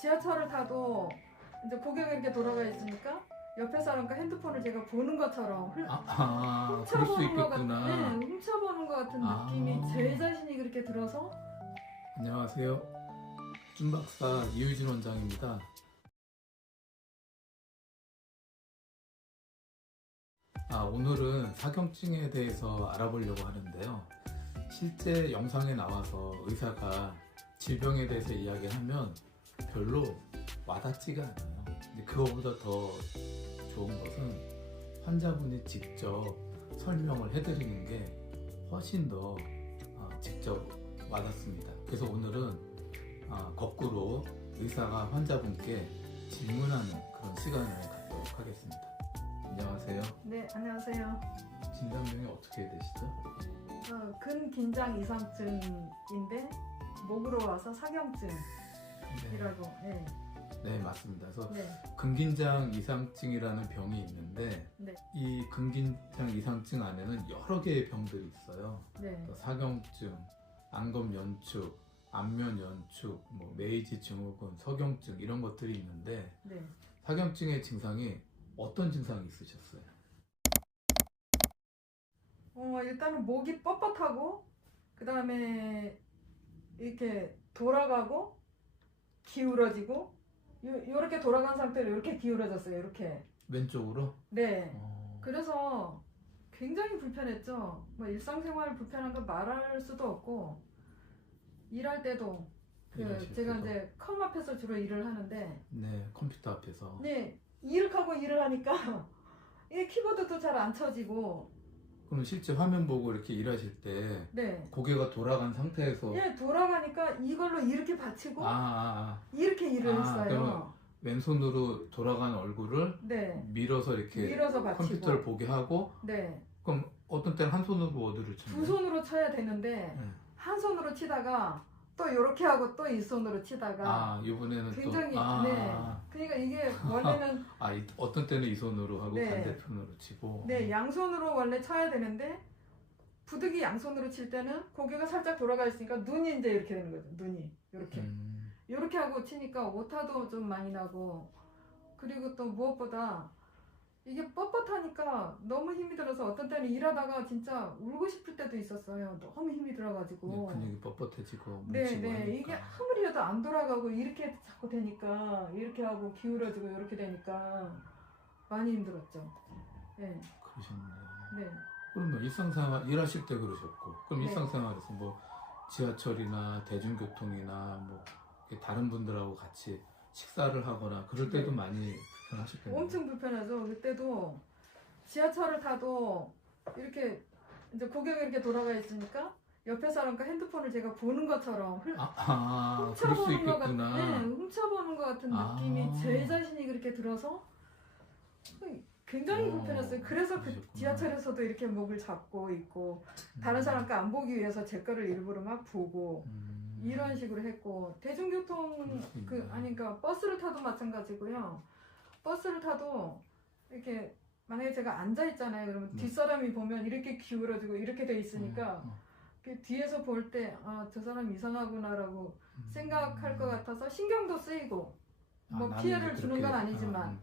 지하철을 타도 이제 고개가 이렇게 돌아가 있으니까 옆에 사람과 핸드폰을 제가 보는 것처럼 그럴 수 훔쳐보는 것 있겠구나. 같은, 훔쳐보는 것 같은 느낌이 제 자신이 그렇게 들어서. 안녕하세요. 쭌박사 이유진 원장입니다. 오늘은 사경증에 대해서 알아보려고 하는데요. 실제 영상에 나와서 의사가 질병에 대해서 이야기하면 별로 와닿지가 않아요. 근데 그거보다 더 좋은 것은 환자분이 직접 설명을 해드리는 게 훨씬 더 직접 와닿습니다. 그래서 오늘은 거꾸로 의사가 환자분께 질문하는 그런 시간을 갖도록 하겠습니다. 안녕하세요. 네, 안녕하세요. 진단명이 어떻게 되시죠? 근긴장 이상증인데 목으로 와서 사경증이라고. 네. 네, 맞습니다. 그래서 네. 근긴장 이상증이라는 병이 있는데 네. 이 근긴장 이상증 안에는 여러 개의 병들이 있어요. 네. 사경증, 안검 연축, 안면 연축, 메이지 증후군, 석영증 이런 것들이 있는데 네. 사경증의 증상이 어떤 증상이 있으셨어요? 일단은 목이 뻣뻣하고 그 다음에 이렇게 돌아가고 기울어지고 요렇게 돌아간 상태로 이렇게 기울어졌어요. 이렇게 왼쪽으로? 네. 그래서 굉장히 불편했죠. 일상생활 불편한 거 말할 수도 없고, 일할 때도 제가 이제 컴 앞에서 주로 일을 하는데, 네, 컴퓨터 앞에서. 네, 이렇게 하고 일을 하니까 이 키보드도 잘 안 쳐지고. 그럼 실제 화면 보고 이렇게 일하실 때 네. 고개가 돌아간 상태에서 돌아가니까 이걸로 이렇게 받치고 이렇게 일을 했어요. 그러면 왼손으로 돌아간 얼굴을 밀어서 이렇게 밀어서 받치고 컴퓨터를 보게 하고. 네. 그럼 어떤 때는 한 손으로 어디를 쳐요? 두 손으로 쳐야 되는데 한 손으로 치다가 또 이렇게 하고 또 이 손으로 치다가 이번에는 굉장히 또 그러니까 이게 원래는 어떤 때는 이 손으로 하고 네. 반대편으로 치고. 네, 양손으로 원래 쳐야 되는데 부득이 양손으로 칠 때는 고개가 살짝 돌아가 있으니까 눈이 이제 이렇게 되는 거죠. 눈이 이렇게 하고 치니까 오타도 좀 많이 나고, 그리고 또 무엇보다 이게 뻣뻣하니까 너무 힘이 들어서 어떤 때는 일하다가 진짜 울고 싶을 때도 있었어요. 너무 힘이 들어가지고. 근육이 뻣뻣해지고 뭉치고 네, 하니까. 이게 아무리 해도 안 돌아가고 이렇게 자꾸 되니까, 이렇게 하고 기울어지고 이렇게 되니까 많이 힘들었죠. 네. 그러셨네요. 네. 그러면 일상생활 일하실 때 그러셨고, 그럼 네. 일상생활에서 지하철이나 대중교통이나 다른 분들하고 같이 식사를 하거나 그럴 때도 많이 불편하셨겠네요. 엄청 불편하죠. 그때도 지하철을 타도 이렇게 이제 고개가 이렇게 돌아가 있으니까 옆에 사람과 핸드폰을 제가 보는 것처럼 그럴 수 훔쳐보는 것 있겠구나. 훔쳐보는 것 같은 느낌이 제 자신이 그렇게 들어서 굉장히 불편했어요. 그래서 그러셨구나. 지하철에서도 이렇게 목을 잡고 있고, 다른 사람과 안 보기 위해서 제 거를 일부러 막 보고 이런 식으로 했고, 대중교통 그러니까 버스를 타도 마찬가지고요. 버스를 타도 이렇게 만약에 제가 앉아 있잖아요. 그러면 뒷사람이 보면 이렇게 기울어지고 이렇게 돼 있으니까 뒤에서 볼 때 저 사람 이상하구나라고 생각할 것 같아서 신경도 쓰이고, 피해를 주는 건 아니지만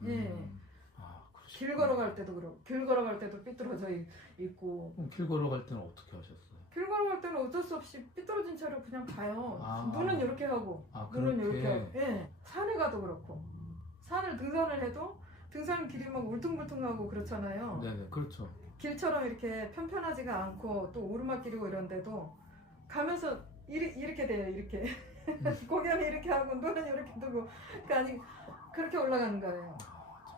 길 걸어갈 때도 그렇고, 길 걸어갈 때도 삐뚤어져 있고. 그럼 길 걸어갈 때는 어떻게 하셨어요? 길 걸어갈 때는 어쩔 수 없이 삐뚤어진 차를 그냥 가요. 눈은 이렇게 하고 눈은 그렇게? 이렇게 하고. 예. 산에 가도 그렇고, 등산을 해도 등산 길이 막 울퉁불퉁하고 그렇잖아요. 네네, 그렇죠. 길처럼 이렇게 편편하지가 않고 또 오르막길이고 이런데도 가면서 이렇게 돼요. 이렇게 고개는 이렇게 하고 눈은 이렇게 뜨고, 그렇게 올라가는 거예요.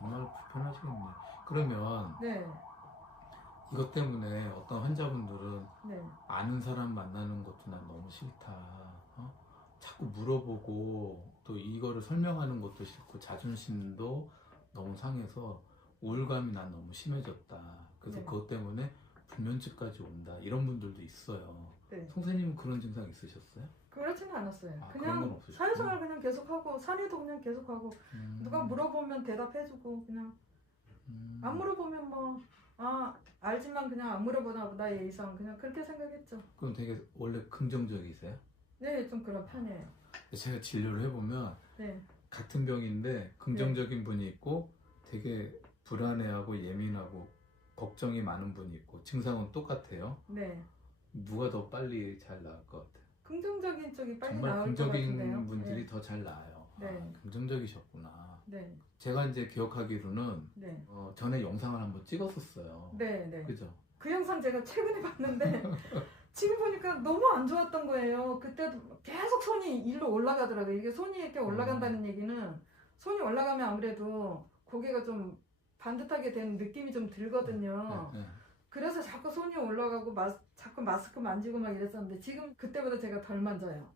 정말 불편하시겠네. 그러면 네. 이것 때문에 어떤 환자분들은 네. 아는 사람 만나는 것도 난 너무 싫다. 자꾸 물어보고 또 이거를 설명하는 것도 싫고 자존심도 너무 상해서 우울감이 난 너무 심해졌다. 그래서 그것 때문에 불면증까지 온다. 이런 분들도 있어요. 네. 선생님은 그런 증상 있으셨어요? 그렇지는 않았어요. 그런 건 그냥 없으셨구나. 사회생활 그냥 계속하고, 산에도 그냥 계속하고, 누가 물어보면 대답해주고, 그냥 안 물어보면 알지만 그냥 안 물어보나 보다 얘 이상, 그냥 그렇게 생각했죠. 그럼 되게 원래 긍정적이세요? 네, 좀 그런 편이에요. 제가 진료를 해보면 네. 같은 병인데 긍정적인 분이 있고 되게 불안해하고 예민하고 걱정이 많은 분이 있고 증상은 똑같아요. 네. 누가 더 빨리 잘 나을 것 같아요? 긍정적인 쪽이 빨리 정말 나올 것 같은데요. 긍정적인 분들이 네. 더 잘 나아요. 네. 아, 긍정적이셨구나. 네. 제가 이제 기억하기로는 네. 전에 영상을 한번 찍었었어요. 네. 네. 그죠? 그 영상 제가 최근에 봤는데 지금 보니까 너무 안 좋았던 거예요. 그때도 계속 손이 일로 올라가더라고요. 이게 손이 이렇게 올라간다는 얘기는 손이 올라가면 아무래도 고개가 좀 반듯하게 된 느낌이 좀 들거든요. 네. 그래서 자꾸 손이 올라가고 자꾸 마스크 만지고 막 이랬었는데 지금 그때보다 제가 덜 만져요.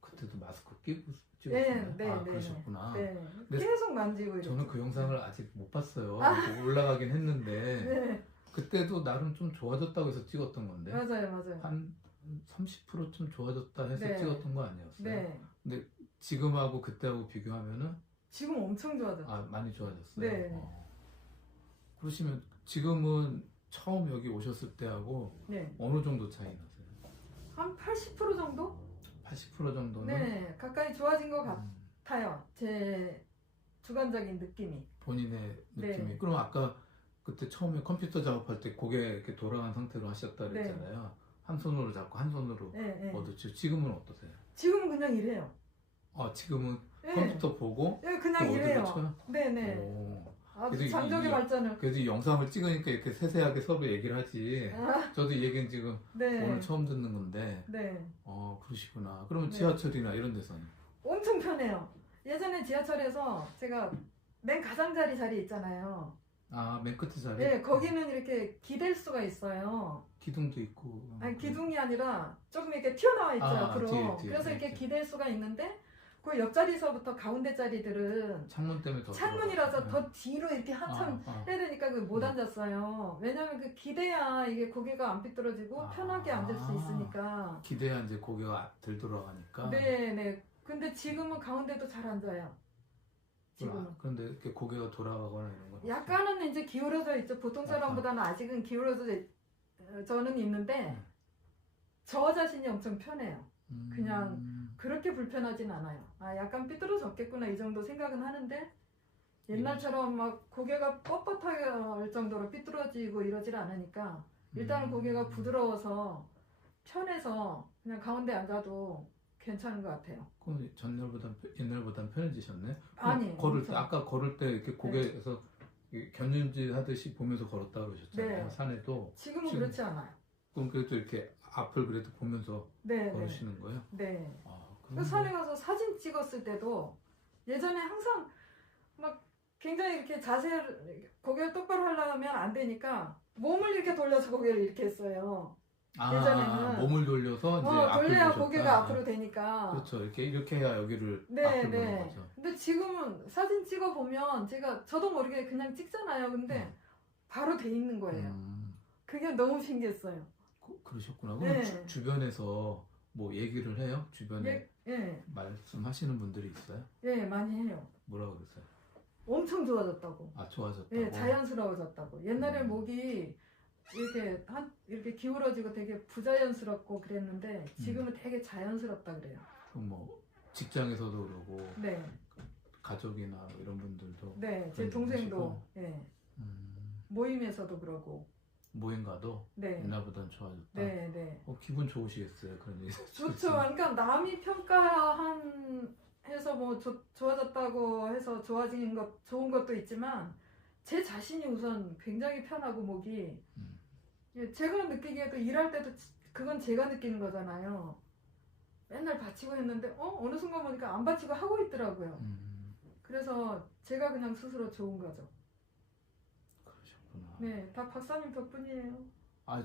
그때도 마스크 끼고 네, 찍었어요? 네, 아, 네, 그러셨구나. 네. 근데 계속 만지고 이랬죠. 저는 그 영상을 아직 못 봤어요. 뭐 올라가긴 했는데 네, 그때도 나름 좀 좋아졌다고 해서 찍었던 건데 맞아요. 한 30%좀 좋아졌다 해서 네. 찍었던 거 아니었어요? 네. 근데 지금하고 그때하고 비교하면은 지금 엄청 좋아졌죠. 많이 좋아졌어요. 네. 그러시면 지금은 처음 여기 오셨을 때하고 네. 어느 정도 차이 나세요? 한 80% 정도? 80% 정도는? 네, 가까이 좋아진 것 음, 같아요. 제 주관적인 느낌이. 본인의 느낌이. 네. 그럼 아까 그때 처음에 컴퓨터 작업할 때 고개 이렇게 돌아간 상태로 하셨다 네. 그랬잖아요. 한 손으로 잡고 한 손으로 네, 네. 얻었죠. 지금은 어떠세요? 지금은 그냥 이래요. 지금은 네. 컴퓨터 보고 네, 그냥 또 이래요. 어디로 쳐요? 네네. 오. 아주 그래도 장족의 발전을. 그래도 이 영상을 찍으니까 이렇게 세세하게 서로 얘기를 하지. 아, 저도 이 얘기는 지금 네. 오늘 처음 듣는 건데. 네. 그러시구나. 그러면 네. 지하철이나 이런 데서는? 엄청 편해요. 예전에 지하철에서 제가 맨 가장자리 자리 있잖아요. 맨 끝에 자리? 네, 거기는 이렇게 기댈 수가 있어요. 기둥도 있고. 아니, 기둥이 아니라 조금 이렇게 튀어나와 있죠, 앞으로. 뒤에, 그래서 이렇게 뒤에. 기댈 수가 있는데, 그 옆자리서부터 가운데 자리들은 창문 때문에 더 창문이라서 들어가요. 더 뒤로 이렇게 한참 아, 해야 되니까 못 앉았어요. 왜냐면 그 기대야 이게 고개가 안 삐뚤어지고 편하게 앉을 수 있으니까. 기대야 이제 고개가 덜 돌아가니까. 네네. 근데 지금은 가운데도 잘 앉아요. 지금은. 그런데 이렇게 고개가 돌아가거나 이런 건 약간은 이제 기울어져 있죠. 보통 사람보다는 아직은 저는 있는데 저 자신이 엄청 편해요. 그냥 그렇게 불편하진 않아요. 약간 삐뚤어졌겠구나 이 정도 생각은 하는데 옛날처럼 막 고개가 뻣뻣하게 할 정도로 삐뚤어지고 이러질 않으니까 일단은 고개가 부드러워서 편해서 그냥 가운데 앉아도 괜찮은 것 같아요. 그럼 옛날보단 편해지셨네? 아니, 걸을 때 엄청. 아까 걸을 때 이렇게 고개에서 견눈질 하듯이 보면서 걸었다 그러셨잖아요. 네. 산에도. 지금은 지금- 그렇지 않아요. 그럼 그래도 이렇게 앞을 그래도 보면서 네, 걸으시는 거예요? 네. 그 그럼 산에 가서 사진 찍었을 때도 예전에 항상 막 굉장히 이렇게 자세를 고개를 똑바로 하려면 안 되니까 몸을 이렇게 돌려서 고개를 이렇게 했어요. 예전에는 몸을 돌려서 이제 앞을 돌려야 보셨다. 고개가 앞으로 되니까. 그렇죠. 이렇게 해야 여기를 네, 앞을 보는 네. 거죠. 근데 지금은 사진 찍어 보면 저도 모르게 그냥 찍잖아요. 근데 바로 돼 있는 거예요. 그게 너무 신기했어요. 그러셨구나. 그럼 네. 주변에서 뭐 얘기를 해요? 주변에 예, 말씀하시는 분들이 있어요? 예, 많이 해요. 뭐라고 그러세요? 엄청 좋아졌다고. 좋아졌다고? 예, 자연스러워졌다고. 옛날에 음. 목이 이렇게 기울어지고 되게 부자연스럽고 그랬는데 지금은 되게 자연스럽다 그래요. 그럼 뭐 직장에서도 그러고 네, 가족이나 이런 분들도 네, 제 그런 동생도 하시고? 예, 음, 모임에서도 그러고. 모임 가도 네, 옛날보단 좋아졌다. 네, 네. 기분 좋으시겠어요? 그런 얘기 좋죠. 그러니까 남이 해서 뭐 좋아졌다고 해서 좋은 것도 있지만 제 자신이 우선 굉장히 편하고 목이 예, 제가 느끼기에도 일할 때도 그건 제가 느끼는 거잖아요. 맨날 받치고 했는데 어느 순간 보니까 안 받치고 하고 있더라고요. 그래서 제가 그냥 스스로 좋은 거죠. 그러셨구나. 네, 다 박사님 덕분이에요.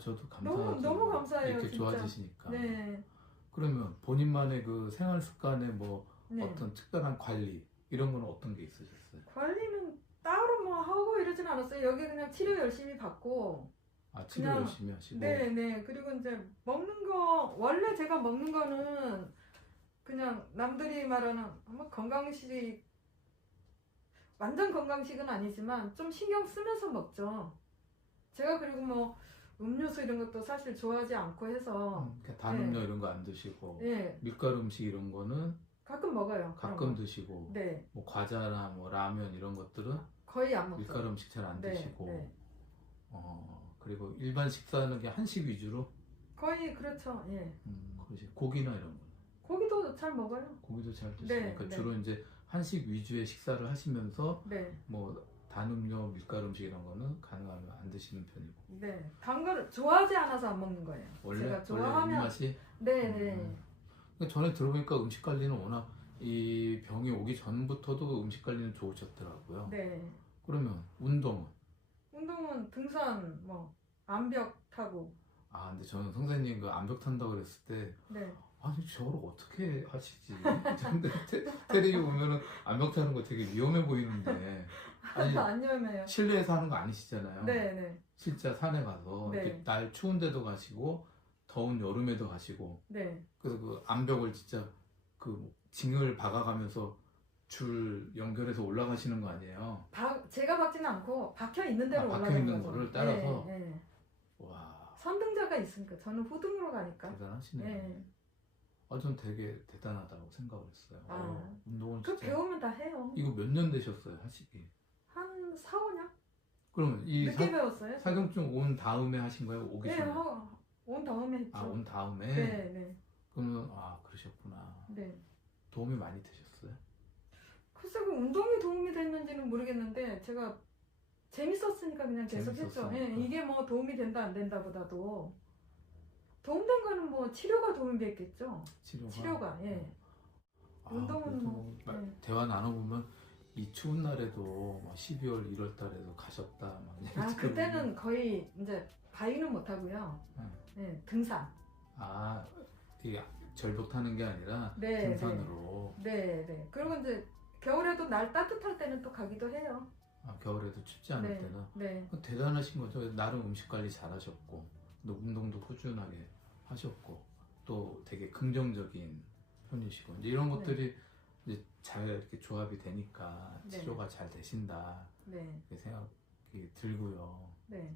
저도 감사하죠. 너무 감사해요, 이렇게 진짜. 좋아지시니까. 네, 그러면 본인만의 그 생활 습관에 뭐 네. 어떤 특별한 관리 이런 건 어떤 게 있으셨어요? 관리는 따로 뭐 하고 이러진 않았어요. 여기 그냥 치료 열심히 받고. 치료 그냥- 열심히 하시고. 네. 그리고 이제 먹는 거, 원래 제가 먹는 거는 그냥 남들이 말하는 뭐 완전 건강식은 아니지만 좀 신경 쓰면서 먹죠. 제가 그리고 뭐 음료수 이런 것도 사실 좋아하지 않고 해서. 단 네. 음료 이런 거 안 드시고 예, 밀가루 음식 이런 거는 가끔 먹어요. 그런 가끔 거. 드시고 네, 뭐 과자나 뭐 라면 이런 것들은 거의 안 먹어요. 밀가루 음식 잘 안 네, 드시고 네. 그리고 일반 식사는 게 한식 위주로 거의 그렇죠. 예. 그러시 고기나 이런 거 고기도 잘 먹어요. 고기도 잘 네, 드시니까 네. 주로 이제 한식 위주의 식사를 하시면서 네, 뭐 단음료, 밀가루 음식 이런 거는 가능하면 안 드시는 편이고 네. 단 거를 좋아하지 않아서 안 먹는 거예요. 제가 원래 좋아하면 입맛이 네, 네. 근데 전에 들어보니까 음식 관리는 워낙 이 병이 오기 전부터도 음식 관리는 좋으셨더라고요. 네. 그러면 운동은? 운동은 등산, 뭐 암벽 타고. 아 근데 저는 선생님 그 암벽 탄다고 그랬을 때 네. 아니 저걸 어떻게 하시지? 근데 텔레비 보면은 암벽 타는 거 되게 위험해 보이는데 아니 안 위험해요. 실내에서 하는 거 아니시잖아요. 네, 네, 진짜 산에 가서 네. 이렇게 날 추운 데도 가시고 더운 여름에도 가시고 네. 그래서 그 암벽을 진짜 그 징을 박아가면서 줄 연결해서 올라가시는 거 아니에요? 제가 박지는 않고 박혀 있는 대로 박혀 올라가는 있는 거죠. 거를 따라서? 네, 네. 와 선등자가 있으니까 저는 후등으로 가니까. 대단하시네요. 네. 전 되게 대단하다고 생각을 했어요. 아. 운동을 그 진짜 배우면 다 해요. 이거 몇 년 되셨어요 하시기? 한 4, 5년? 그러면 이 늦게 배웠어요. 사경증 온 다음에 하신 거예요? 오기 네, 전에? 온 다음에 했죠. 온 다음에? 네, 네, 그러면 그러셨구나. 네. 도움이 많이 되셨어요? 글쎄 그 운동이 도움이 됐는지는 모르겠는데 제가 재밌었으니까 그냥 계속 했죠. 재밌었으니까. 예, 이게 뭐 도움이 된다 안 된다보다도 도움된 거는 뭐 치료가 도움이 됐겠죠. 치료가 예. 운동은 그래도 뭐, 네. 대화 나눠보면 이 추운 날에도 12월 1월 달에도 가셨다 막 얘기 그때는 거의 이제 바위는 못 하고요. 예, 등산. 이게 절벽 타는 게 아니라 네, 등산으로. 네, 네. 그리고 이제 겨울에도 날 따뜻할 때는 또 가기도 해요. 겨울에도 춥지 않을 네, 때는. 네. 대단하신 거죠. 나름 음식 관리 잘하셨고, 또 운동도 꾸준하게 하셨고, 또 되게 긍정적인 편이시고, 이제 이런 것들이 이제 잘 이렇게 조합이 되니까 네. 치료가 잘 되신다 네, 이렇게 생각이 들고요. 네.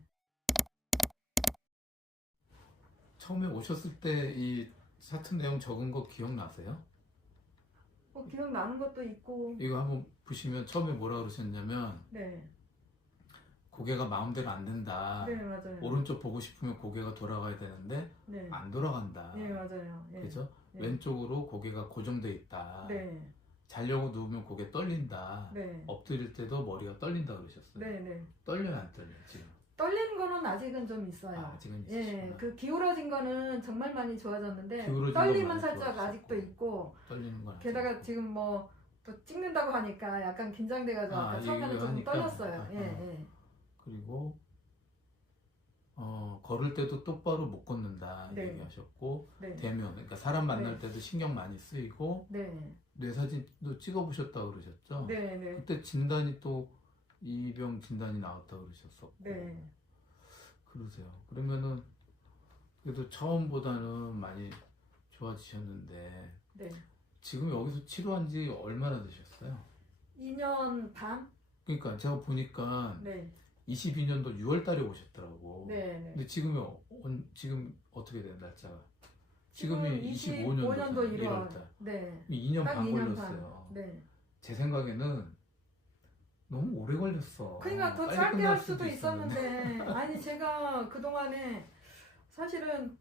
처음에 오셨을 때 이 사투 내용 적은 거 기억나세요? 뭐 기억나는 것도 있고. 이거 한번 보시면 처음에 뭐라 그러셨냐면 네, 고개가 마음대로 안 된다. 네 맞아요. 오른쪽 보고 싶으면 고개가 돌아가야 되는데 네, 안 돌아간다. 네 맞아요. 예. 그죠? 네. 왼쪽으로 고개가 고정돼 있다. 네, 자려고 누우면 고개 떨린다. 네, 엎드릴 때도 머리가 떨린다 그러셨어요. 네, 네. 떨려요, 안 떨려요, 지금? 떨리는 거는 아직은 좀 있어요. 아직은 예, 있으시구나. 그 기울어진 거는 정말 많이 좋아졌는데 기울어진 건 떨림은 많이 살짝 좋아졌고. 아직도 있고. 떨리는 건 게다가 아직은 지금 뭐 또 찍는다고 하니까 약간 긴장돼가지고 아까 이거 처음에는 좀 하니까? 떨렸어요. 예, 예. 그리고 걸을 때도 똑바로 못 걷는다 네. 얘기하셨고 네, 대면 그러니까 사람 만날 네. 때도 신경 많이 쓰이고 네, 뇌사진도 찍어보셨다고 그러셨죠? 네, 네, 그때 진단이 또 이병 진단이 나왔다고 그러셨었고 네. 그러세요. 그러면은 그래도 처음보다는 많이 좋아지셨는데 네. 지금 여기서 치료한 지 얼마나 되셨어요? 2년 반? 그러니까 제가 보니까 네, 22년도 6월 달에 오셨더라고. 네, 네. 근데 지금 어떻게 된 날짜가? 지금이 25년도 25년도 1월. 1월 달. 네. 2년 딱 반 2년 걸렸어요. 반. 네. 제 생각에는 너무 오래 걸렸어. 그러니까 더 빨리 짧게 끝날 할 수도 있었는데 아니 제가 그동안에 사실은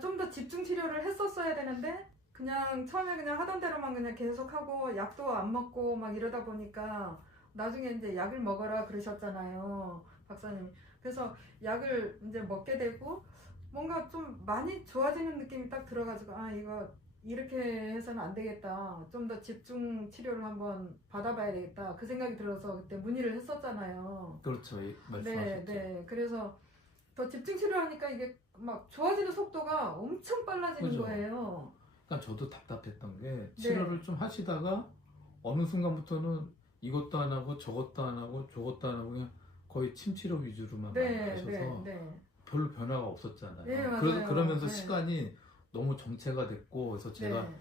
좀 더 집중 치료를 했었어야 되는데 그냥 처음에 그냥 하던 대로만 그냥 계속하고 약도 안 먹고 막 이러다 보니까 나중에 이제 약을 먹어라 그러셨잖아요, 박사님. 그래서 약을 이제 먹게 되고 뭔가 좀 많이 좋아지는 느낌이 딱 들어가지고 이거 이렇게 해서는 안 되겠다. 좀 더 집중 치료를 한번 받아봐야 되겠다. 그 생각이 들어서 그때 문의를 했었잖아요. 그렇죠. 네, 말씀하셨죠. 네. 그래서 더 집중 치료하니까 이게 막 좋아지는 속도가 엄청 빨라지는 그죠. 거예요. 그러니까 저도 답답했던 게 치료를 좀 하시다가 어느 순간부터는 이것도 안 하고 저것도 안 하고 저것도 안 하고 그냥 거의 침치료 위주로만 네, 가셔서 네, 네. 별로 변화가 없었잖아요. 네, 맞아요. 그러면서 네. 시간이 너무 정체가 됐고 그래서 제가 네.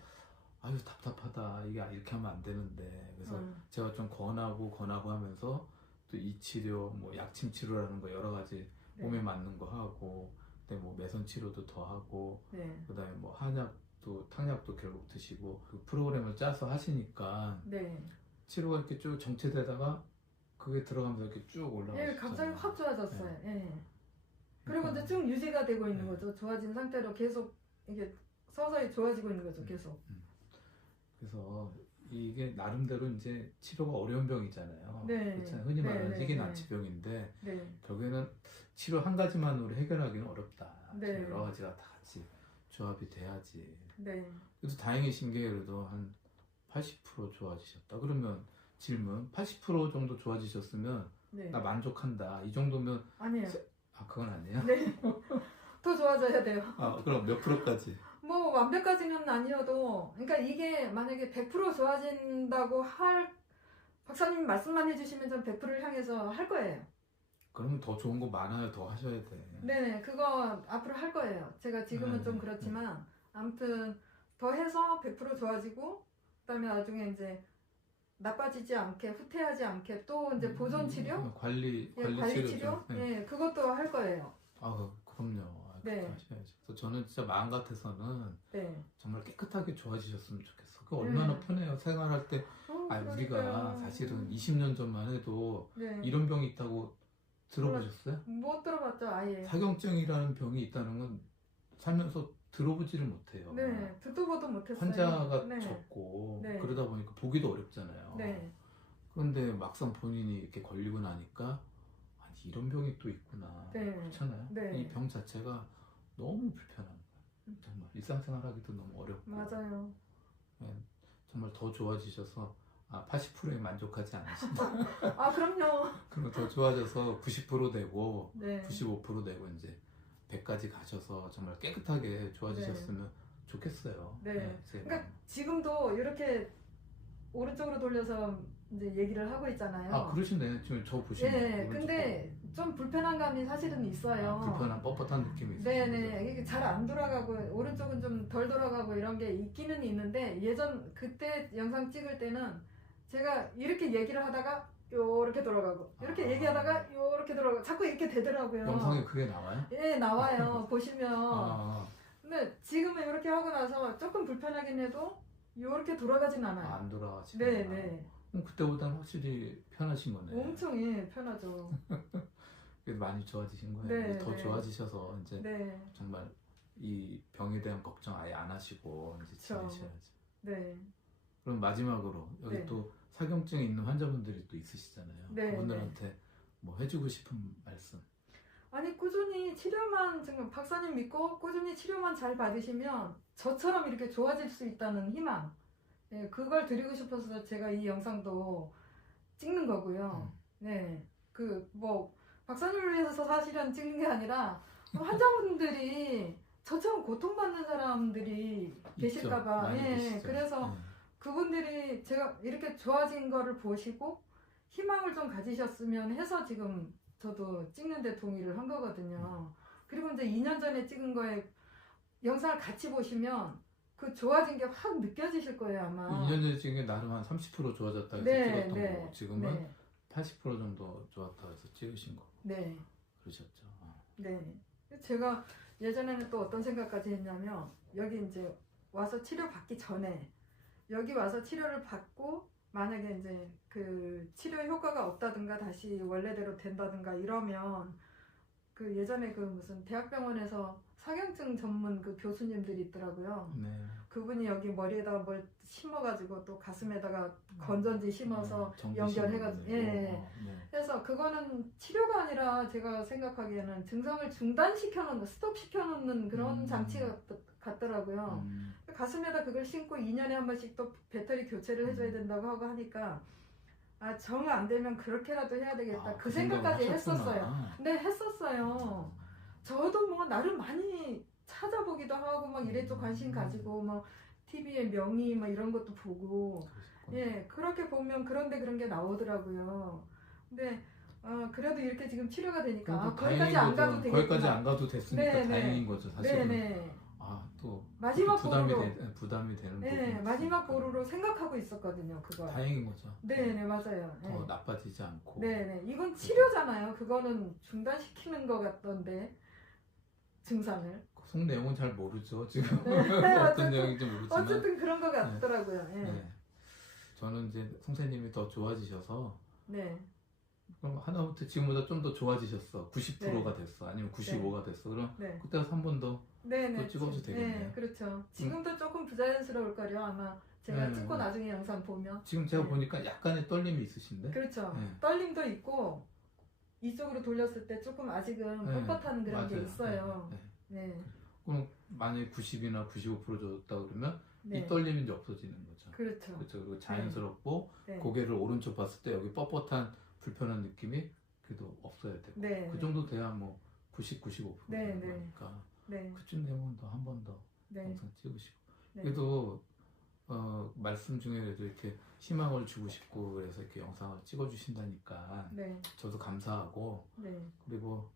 아유 답답하다 이게 이렇게 하면 안 되는데 그래서 제가 좀 권하고 하면서 또 이 치료 뭐 약침 치료라는 거 여러 가지 네. 몸에 맞는 거 하고 그다음에 뭐 매선 치료도 더 하고 네. 그다음에 뭐 한약 또 탕약도 결국 드시고 그 프로그램을 짜서 하시니까 네. 치료가 이렇게 쭉 정체되다가 그게 들어가면서 이렇게 쭉 올라가요. 예, 갑자기 확 좋아졌어요. 예. 그리고 이제 쭉 유지가 되고 있는 거죠. 좋아진 상태로 계속 이게 서서히 좋아지고 있는 거죠. 계속. 그래서 이게 나름대로 이제 치료가 어려운 병이잖아요. 네. 그렇잖아요. 흔히 네, 말하는 네, 희귀난치병인데 네. 결국에는 치료 한 가지만으로 해결하기는 어렵다. 네. 여러 가지가 다 같이 조합이 돼야지. 네. 그래도 다행이신 게 그래도 한 80% 좋아지셨다. 그러면 질문 80% 정도 좋아지셨으면 네. 나 만족한다. 이 정도면 아니에요. 그건 아니에요? 네. 더 좋아져야 돼요. 그럼 몇 프로까지? 뭐 완벽까지는 아니어도 그러니까 이게 만약에 100% 좋아진다고 할 박사님 말씀만 해주시면 전 100%를 향해서 할 거예요. 그러면 더 좋은 거 많아요. 더 하셔야 돼. 네네 그거 앞으로 할 거예요. 제가 지금은 좀 그렇지만 아무튼 더 해서 100% 좋아지고 그다음에 나중에 이제 나빠지지 않게 후퇴하지 않게 또 이제 보존 치료, 관리 치료, 예 그것도 할 거예요. 그럼요. 네. 하셔야죠. 그래서 저는 진짜 마음 같아서는 네. 정말 깨끗하게 좋아지셨으면 좋겠어. 그 얼마나 편해요. 생활할 때. 우리가 그러니까요. 사실은 20년 전만 해도 네. 이런 병이 있다고 들어보셨어요? 못 들어봤죠 아예. 사경증이라는 병이 있다는 건 살면서 들어보지를 못해요. 네, 듣도 보도 못했어요. 환자가 네. 적고 네. 그러다 보니까 보기도 어렵잖아요. 네, 그런데 막상 본인이 이렇게 걸리고 나니까 아니 이런 병이 또 있구나. 네. 그렇잖아요. 네. 이 병 자체가 너무 불편한 거예요. 정말 일상생활하기도 너무 어렵고. 맞아요. 네, 정말 더 좋아지셔서 80%에 만족하지 않으신다. 아, 그럼요. 그럼 더 좋아져서 90% 되고 네. 95% 되고 이제 100까지 가셔서 정말 깨끗하게 좋아지셨으면 좋겠어요. 네. 제가. 그러니까 지금도 이렇게 오른쪽으로 돌려서 이제 얘기를 하고 있잖아요. 그러시네. 지금 저 보시면. 네, 근데 좀 불편한 감이 사실은 있어요. 불편한 뻣뻣한 느낌이 있어요. 네네, 이게 잘 안 돌아가고 오른쪽은 좀 덜 돌아가고 이런 게 있기는 있는데 그때 영상 찍을 때는 제가 이렇게 얘기를 하다가 요렇게 돌아가고 이렇게 얘기하다가 요렇게 돌아가고 자꾸 이렇게 되더라고요. 영상에 그게 나와요? 예, 나와요. 보시면. 아, 근데 지금은 이렇게 하고 나서 조금 불편하긴 해도 요렇게 돌아가진 않아요. 안 돌아가시구나. 네네. 그럼 그때보다는 확실히 편하신 거네. 엄청 예, 편하죠. 그래도 많이 좋아지신 거예요. 네, 더 네. 좋아지셔서 이제 네, 정말 이 병에 대한 걱정 아예 안 하시고 이제 그쵸. 지내셔야죠. 네. 그럼 마지막으로 여기 네. 또 사경증이 있는 환자분들이 또 있으시잖아요. 네, 그분들한테 뭐 해주고 싶은 말씀. 아니 꾸준히 치료만 지금 박사님 믿고 꾸준히 치료만 잘 받으시면 저처럼 이렇게 좋아질 수 있다는 희망. 네, 그걸 드리고 싶어서 제가 이 영상도 찍는 거고요. 네, 그 뭐 박사님을 위해서 사실은 찍는 게 아니라 환자분들이 저처럼 고통받는 사람들이 계실까봐. 많이 예, 계시죠. 그래서 그분들이 제가 이렇게 좋아진 거를 보시고 희망을 좀 가지셨으면 해서 지금 저도 찍는데 동의를 한 거거든요. 그리고 이제 2년 전에 찍은 거에 영상을 같이 보시면 그 좋아진 게 확 느껴지실 거예요 아마. 2년 전에 찍은 게 나름 한 30% 좋아졌다 해서 네, 찍었던 네, 거고 지금은 네, 80% 정도 좋았다 해서 찍으신 거 네, 그러셨죠. 네. 제가 예전에는 또 어떤 생각까지 했냐면 여기 이제 와서 치료 받기 전에 여기 와서 치료를 받고 만약에 이제 그 치료 효과가 없다든가 다시 원래대로 된다든가 이러면 그 예전에 그 무슨 대학병원에서 사경증 전문 그 교수님들이 있더라고요. 네. 그분이 여기 머리에다가 뭘 심어가지고 또 가슴에다가 건전지 심어서 정지 연결해가지고 심어가지고. 예. 네. 그래서 그거는 치료가 아니라 제가 생각하기에는 증상을 중단시켜놓는 스톱시켜놓는 그런 장치 같더라고요. 가슴에다 그걸 신고 2년에 한 번씩 또 배터리 교체를 해줘야 된다고 하고 하니까 정 안 되면 그렇게라도 해야 되겠다. 그 생각까지 했었어요. 네, 했었어요. 저도 뭐 나름 많이 찾아보기도 하고 막 이래저 관심 가지고 막 TV의 명의 막 이런 것도 보고 예 그렇게 보면 그런 게 나오더라고요. 근데 그래도 이렇게 지금 치료가 되니까 거기까지 안 가도 되겠구나. 거기까지 안 가도 됐으니까 네, 다행인 거죠 사실은. 네네. 또 마지막 부담이 네, 되는 부분이 마지막 있으니까. 보루로 생각하고 있었거든요, 그걸. 다행인 거죠. 네네, 맞아요. 더 네. 나빠지지 않고. 네네, 이건 치료잖아요. 그거는 중단시키는 것 같던데. 증상을. 속 내용은 잘 모르죠. 지금 네, 어떤 내용인지 모르지만 어쨌든 그런 것 같더라고요. 예. 네. 저는 이제 선생님이 더 좋아지셔서 네. 그럼 하나부터 지금보다 좀 더 좋아지셨어. 90%가 됐어. 아니면 95가 됐어. 그럼 네. 그때 가서 한 번 더 네네. 또 찍어도 되겠네요. 네, 그렇죠. 지금도 조금 부자연스러울 거요 아마 제가 네. 찍고 나중에 영상 보면. 지금 제가 네. 보니까 약간의 떨림이 있으신데? 그렇죠. 네. 떨림도 있고 이쪽으로 돌렸을 때 조금 아직은 네, 뻣뻣한 그런 게 맞아요. 있어요. 네, 네. 네. 그럼 만약에 90이나 95% 줬다 그러면 네. 이 떨림이 이제 없어지는 거죠. 그렇죠. 그렇죠. 그리고 자연스럽고 네. 고개를 오른쪽 봤을 때 여기 뻣뻣한 불편한 느낌이 그래도 없어야 되고 네. 그 정도 돼야 뭐 90, 95% 네, 되는 네. 거니까 네. 그쯤 되면 더 한 번 더 네. 영상 찍으시고 네. 그래도 말씀 중에 그래도 이렇게 희망을 주고 싶고 그래서 이렇게 영상을 찍어주신다니까 네. 저도 감사하고 네. 그리고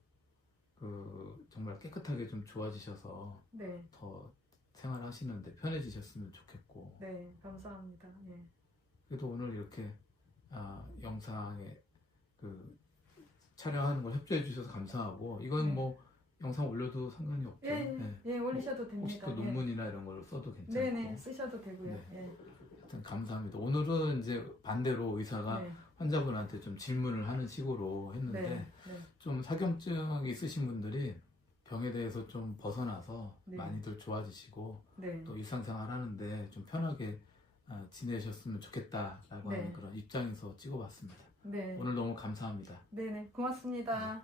정말 깨끗하게 좀 좋아지셔서 네. 더 생활하시는데 편해지셨으면 좋겠고 네. 감사합니다. 예. 그래도 오늘 이렇게 영상에 촬영하는 걸 협조해 주셔서 감사하고 이건 네. 뭐 영상 올려도 상관이 없죠. 예, 네. 예, 올리셔도 혹시 됩니다. 또 논문이나 이런 걸 써도 괜찮고. 네네, 쓰셔도 되고요. 네. 예. 하여튼 감사합니다. 오늘은 이제 반대로 의사가 네. 환자분한테 좀 질문을 하는 식으로 했는데 네. 네. 좀 사경증이 있으신 분들이 병에 대해서 좀 벗어나서 네. 많이들 좋아지시고 네. 또 일상생활 하는데 좀 편하게 지내셨으면 좋겠다라고 네. 하는 그런 입장에서 찍어봤습니다. 네. 오늘 너무 감사합니다. 네네, 고맙습니다.